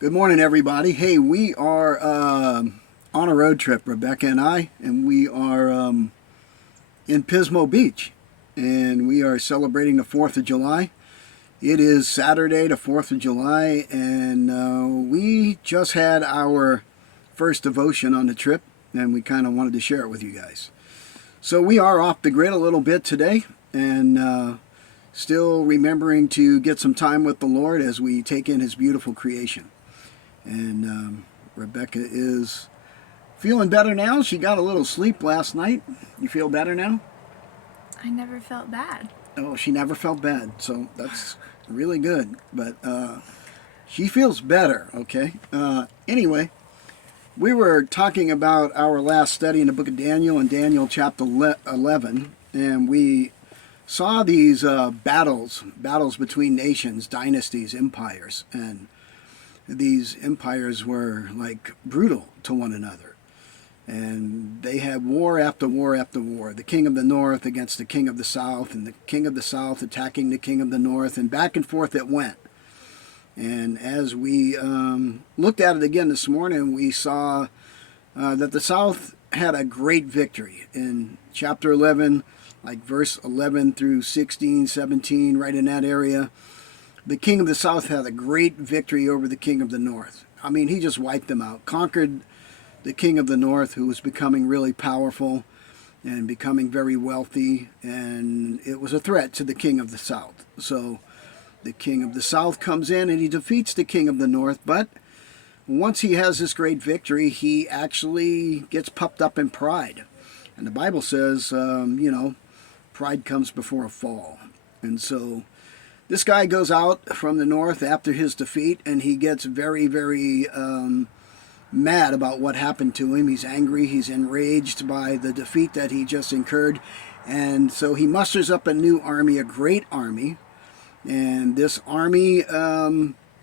Good morning, everybody. Hey, we are on a road trip, Rebecca and I, and we are in Pismo Beach, and we are celebrating the 4th of July. It is Saturday, the 4th of July, and we just had our first devotion on the trip, and we kind of wanted to share it with you guys. So we are off the grid a little bit today, and still remembering to get some time with the Lord as we take in His beautiful creation. And Rebecca is feeling better now. She got a little sleep last night. You feel better now? I never felt bad. Oh, she never felt bad, so that's really good. But she feels better, okay? Anyway, we were talking about our last study in the book of Daniel, in Daniel chapter 11, and we saw these battles between nations, dynasties, empires, and these empires were like brutal to one another. And they had war after war after war. The king of the north against the king of the south, and the king of the south attacking the king of the north, and back and forth it went. And as we looked at it again this morning, we saw that the south had a great victory. In chapter 11, like verse 11 through 16, 17, right in that area, the king of the south had a great victory over the king of the north. I mean, he just wiped them out, conquered the king of the north, who was becoming really powerful and becoming very wealthy, and it was a threat to the king of the south. So the king of the south comes in and he defeats the king of the north, but once he has this great victory, he actually gets puffed up in pride. And the Bible says, pride comes before a fall. And so this guy goes out from the north after his defeat, and he gets very, very mad about what happened to him. He's angry. He's enraged by the defeat that he just incurred. And so he musters up a new army, a great army. And this army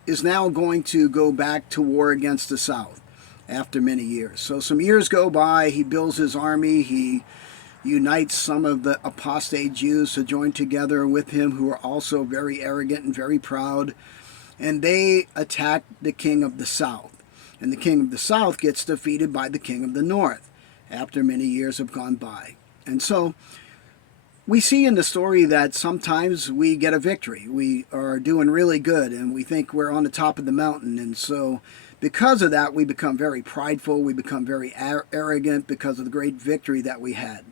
is now going to go back to war against the south after many years. So some years go by. He builds his army. He unites some of the apostate Jews to join together with him, who are also very arrogant and very proud. And they attack the king of the south. And the king of the south gets defeated by the king of the north after many years have gone by. And so we see in the story that sometimes we get a victory. We are doing really good and we think we're on the top of the mountain. And so because of that, we become very prideful. We become very arrogant because of the great victory that we had.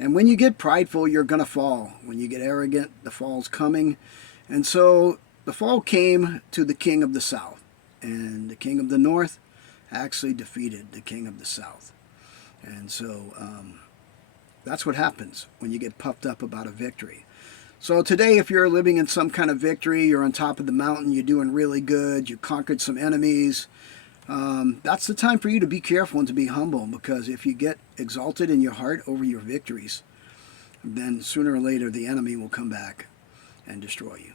And when you get prideful, you're going to fall. When you get arrogant, the fall's coming. And so the fall came to the king of the south. And the king of the north actually defeated the king of the south. And so that's what happens when you get puffed up about a victory. So today, if you're living in some kind of victory, you're on top of the mountain, you're doing really good, you conquered some enemies, that's the time for you to be careful and to be humble, because if you get exalted in your heart over your victories, then sooner or later the enemy will come back and destroy you.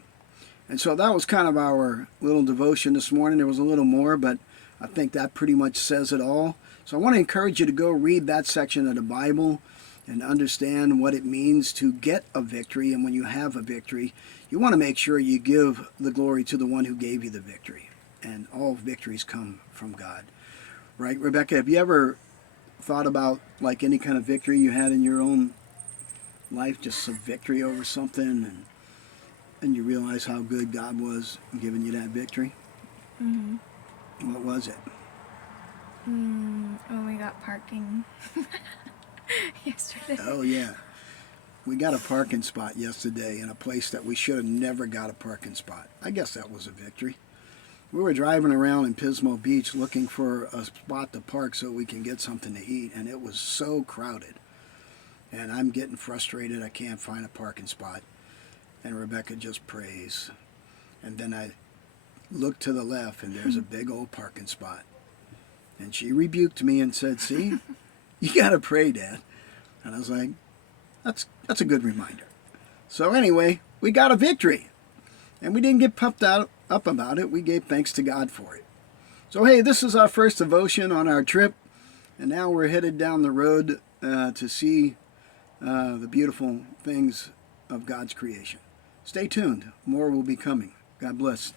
And so that was kind of our little devotion this morning. There was a little more, but I think that pretty much says it all. So I want to encourage you to go read that section of the Bible and understand what it means to get a victory. And when you have a victory, you want to make sure you give the glory to the one who gave you the victory. And all victories come from God. Right, Rebecca? Have you ever thought about like any kind of victory you had in your own life, just a victory over something, and you realize how good God was giving you that victory? Mm-hmm. What was it? When we got parking yesterday. Oh, yeah. We got a parking spot yesterday in a place that we should have never got a parking spot. I guess that was a victory. We were driving around in Pismo Beach looking for a spot to park so we can get something to eat, and it was so crowded. And I'm getting frustrated. I can't find a parking spot. And Rebecca just prays. And then I look to the left, and there's a big old parking spot. And she rebuked me and said, "See, you got to pray, Dad." And I was like, that's a good reminder. So anyway, we got a victory. And we didn't get puffed up about it. We gave thanks to God for it. So hey, this is our first devotion on our trip. And now we're headed down the road to see the beautiful things of God's creation. Stay tuned. More will be coming. God bless.